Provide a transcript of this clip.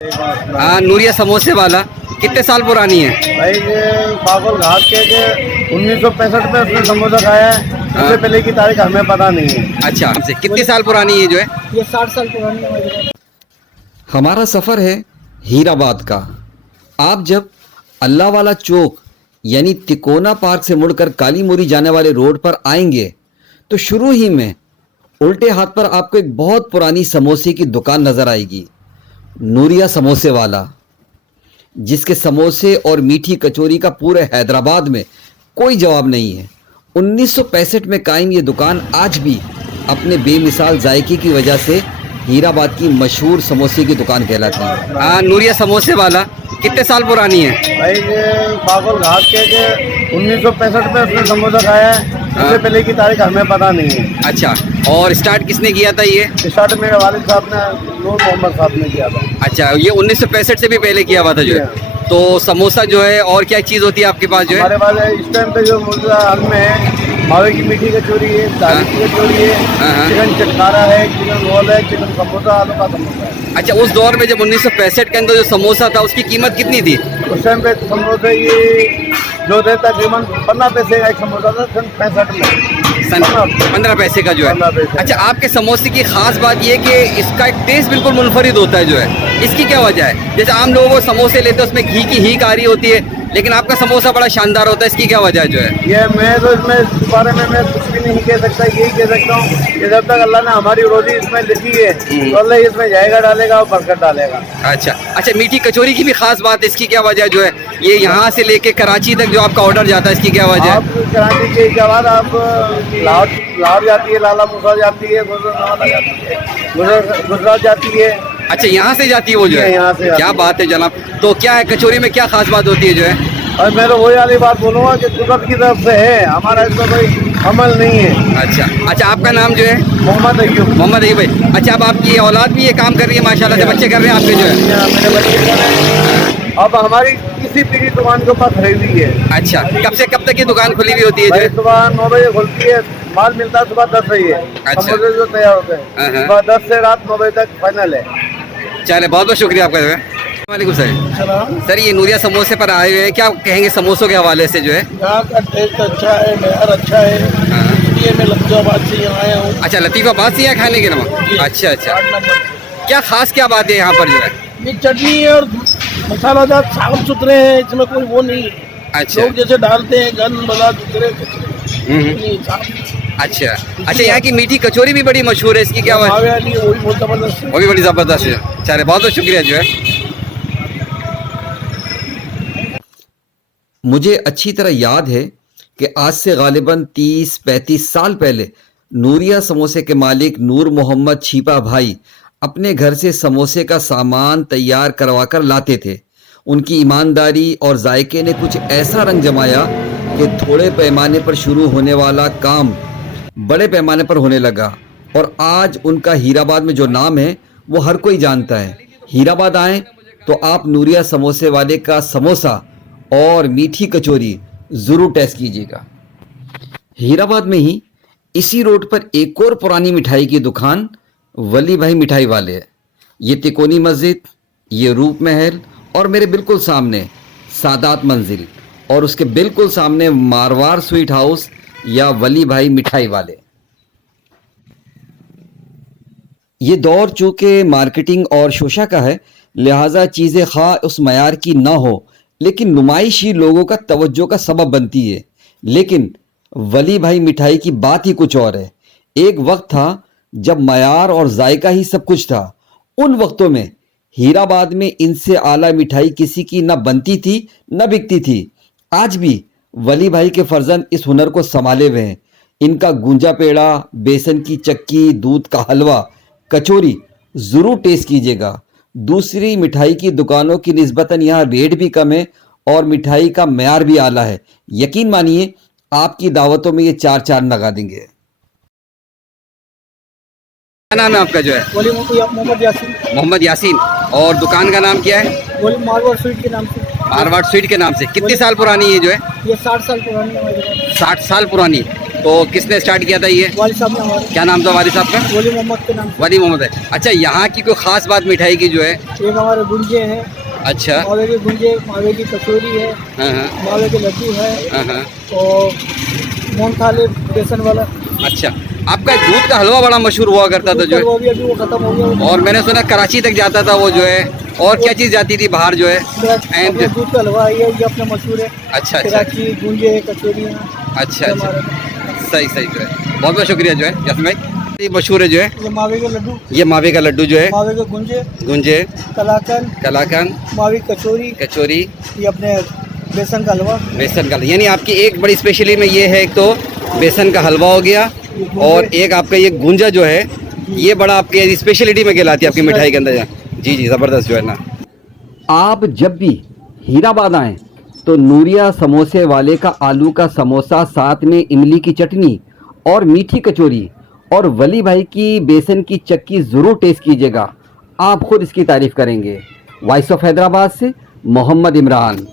हाँ, नूरिया समोसे वाला कितने साल पुरानी है? भाई ये बागुल घाट के 1965 में उसने समोसा खाया है। उससे पहले की तारीख हमें पता नहीं है। अच्छा, हमसे कितनी साल पुरानी है जो है? ये 60 साल पुरानी है। हमारा सफ़र है हीराबाद का। आप जब अल्लाह वाला चौक यानी तिकोना पार्क से मुड़कर काली मोरी जाने वाले रोड पर आएंगे तो शुरू ही में उल्टे हाथ पर आपको एक बहुत पुरानी समोसे की दुकान नज़र आएगी, नूरिया समोसे वाला, जिसके समोसे और मीठी कचौरी का पूरे हैदराबाद में कोई जवाब नहीं है। 1965 में कायम ये दुकान आज भी अपने बेमिसाल जायके की वजह से हीराबाद की मशहूर समोसे की दुकान कहलाती है। हाँ, नूरिया समोसे वाला कितने साल पुरानी है? भाई ये बागुल घाट के 1965 में उसने समोसा खाया है। उससे पहले की तारीख हमें पता नहीं है। अच्छा, और स्टार्ट किसने किया था ये? स्टार्ट मेरे वालिद साहब ने, नूर मोहम्मद साहब ने किया था। अच्छा, ये 1965 से भी पहले किया हुआ था जो है। तो समोसा जो है और क्या चीज़ होती है आपके पास जो है? हमारे पास है इस टाइम पे जो मौजूदा हाल में है, मावे की मीठी कचौरी है, दाल की कचौरी है, चिकन चटखारा है, चिकन रोल है, चिकन समोसा, आलू का समोसा है। अच्छा, उस दौर में जब 1965 के अंदर जो समोसा था उसकी कीमत कितनी थी? उस टाइम पे समोसे ये जो थे तकरीबन 15 पैसे का एक समोसा था सन 65 में। सन 15 पैसे का जो है। 15 पैसे। अच्छा, आपके समोसे की खास बात ये कि इसका एक टेस्ट बिल्कुल मुनफरिद होता है जो है, इसकी क्या वजह है? जैसे आम लोग वो समोसे लेते हैं उसमें घी की हीक आ रही होती है, लेकिन आपका समोसा बड़ा शानदार होता है, इसकी क्या वजह है जो है? ये मैं तो इसमें इस बारे में मैं कुछ भी नहीं कह सकता, यही कह सकता हूँ कि जब तक अल्लाह ने हमारी रोजी इसमें लिखी है तो अल्लाह इसमें जाएगा डालेगा और बरकत डालेगा। अच्छा अच्छा, मीठी कचौरी की भी खास बात है, इसकी क्या वजह है जो है? ये यहाँ से लेके कराची तक जो आपका ऑर्डर जाता है, इसकी क्या वजह है? आप कराची के बाद आप लाहौर जाती है, लाला मुसा जाती है, गुजरात जाती है। अच्छा, यहाँ से जाती है वो जो है? यहाँ से। क्या बात है जनाब। तो क्या है कचौरी में क्या खास बात होती है जो है? और मैं तो वही वाली बात बोलूँगा कि कुदरत की तरफ से है, हमारा इसमें कोई अमल नहीं है। अच्छा अच्छा, आपका नाम जो है? मोहम्मद अय्यूब। मोहम्मद अय्यूब भाई। अच्छा, अब आपकी औलाद भी ये काम कर रही है माशाल्लाह से, बच्चे कर रहे हैं आपके जो है? मेरे बच्चे कर रहे हैं। अब हमारी किसी पीढ़ी दुकान के ऊपर खड़ी हुई है। अच्छा, कब से कब तक ये दुकान खुली हुई होती है जो भाई है? सुबह 9 बजे खुलती है, माल मिलता है सुबह 10 बजे। अच्छा। समोसे जो तैयार होते हैं सुबह 10 से रात 9 बजे तक फाइनल है। चले, बहुत बहुत शुक्रिया आपका जो है। वालेकुम सर। सर, ये नूरिया समोसे पर आए हुए हैं, क्या कहेंगे समोसों के हवाले से जो है? यहाँ का टेस्ट अच्छा है, मेहर अच्छा है। इसलिए मैं लतीफ़ाबाद से यहाँ आया हूँ। अच्छा, लतीफ़ाबाद से यहाँ खाने के नमक? अच्छा अच्छा, क्या खास क्या बात है यहाँ पर जो है? ये चटनी और मसालादार साफ सुथरे हैं, इसमें कोई वो नहीं है। अच्छा। लोग जैसे डालते हैं गंद बला दूसरे अच्छा अच्छा, यहाँ की मीठी कचौरी भी बड़ी मशहूर है, इसकी क्या बात? वही बहुत जबरदस्त है। वो भी बड़ी ज़बरदस्त है। चले, बहुत बहुत शुक्रिया जो है। मुझे अच्छी तरह याद है कि आज से गालिबन 30-35 साल पहले नूरिया समोसे के मालिक नूर मोहम्मद छिपा भाई अपने घर से समोसे का सामान तैयार करवा कर लाते थे। उनकी ईमानदारी और जायके ने कुछ ऐसा रंग जमाया कि थोड़े पैमाने पर शुरू होने वाला काम बड़े पैमाने पर होने लगा, और आज उनका हीराबाद में जो नाम है वो हर कोई जानता है। हीराबाद आएँ तो आप नूरिया समोसे वाले का समोसा और मीठी कचौरी ज़रूर टेस्ट कीजिएगा। हीराबाद में ही इसी रोड पर एक और पुरानी मिठाई की दुकान वली भाई मिठाई वाले है। ये तिकोनी मस्जिद, ये रूप महल, और मेरे बिल्कुल सामने सादात मंजिल, और उसके बिल्कुल सामने मारवाड़ स्वीट हाउस या वली भाई मिठाई वाले। ये दौर चूँकि मार्केटिंग और शोशा का है, लिहाजा चीज़ें खा उस मयार की ना हो लेकिन नुमाइश ही लोगों का तवज्जो का सबब बनती है। लेकिन वली भाई मिठाई की बात ही कुछ और है। एक वक्त था जब मयार और जायका ही सब कुछ था। उन वक्तों में हीराबाद में इनसे आला मिठाई किसी की न बनती थी न बिकती थी। आज भी वली भाई के फर्जंद इस हुनर को संभाले हुए हैं। इनका गूंजा पेड़ा, बेसन की चक्की, दूध का हलवा, कचौरी ज़रूर टेस्ट कीजिएगा। दूसरी मिठाई की दुकानों की निस्बतन यहाँ रेट भी कम है और मिठाई का मयार भी आला है। यकीन मानिए, आपकी दावतों में ये 4 चांद लगा देंगे। क्या नाम है आपका जो है? मोहम्मद यासीन। मोहम्मद यासीन। और दुकान का नाम क्या है? मारवाड़ स्वीट के नाम से। मारवाड़ स्वीट के नाम से। कितने साल पुरानी है जो है? ये 60 साल पुरानी है। 60 साल पुरानी। तो किसने स्टार्ट किया था ये? वाली साहब ने हमारे क्या नाम था वाली साहब का? वली मोहम्मद के नाम वली मोहम्मद है। अच्छा, यहाँ की कोई खास बात मिठाई की जो है? से एक हमारे गुंजे हैं, अच्छा। मावे के गुंजे, मावे की कचौरी है, हाँ हाँ मावे के लड्डू है हाँ हाँ। और मोहनथाल बेसन वाला। अच्छा, आपका दूध का हलवा बड़ा मशहूर हुआ करता था जो है, वो भी अभी वो खत्म हो गया। और मैंने सुना कराची तक जाता था वो जो है, और क्या चीज़ जाती थी बाहर जो है? अपने दूध का हलवा है, ये अपना मशहूर है। अच्छा अच्छा कराची गुंजे कचौरियाँ अच्छा अच्छा, हमारे सही सही जो है। बहुत बहुत शुक्रिया जो है यासिन भाई। ये मशहूर है जो है, ये मावे के लड्डू, ये मावे का लड्डू जो है, मावे के गुंजे, गुंजे, कलाकंद, कलाकंद, मावे की कचौरी, कचौरी, ये अपने बेसन का हलवा, बेसन का, यानी आपकी एक बड़ी स्पेशली में ये है, एक तो बेसन का हलवा हो गया, और एक आपका ये गुंजा जो है, ये बड़ा आपके स्पेशलिटी में कहलाती है आपकी मिठाई के अंदर। जी जी, ज़बरदस्त जो है ना। आप जब भी हीराबाद आएँ तो नूरिया समोसे वाले का आलू का समोसा, साथ में इमली की चटनी और मीठी कचौरी, और वली भाई की बेसन की चक्की ज़रूर टेस्ट कीजिएगा, आप खुद इसकी तारीफ़ करेंगे। वॉइस ऑफ हैदराबाद से मोहम्मद इमरान।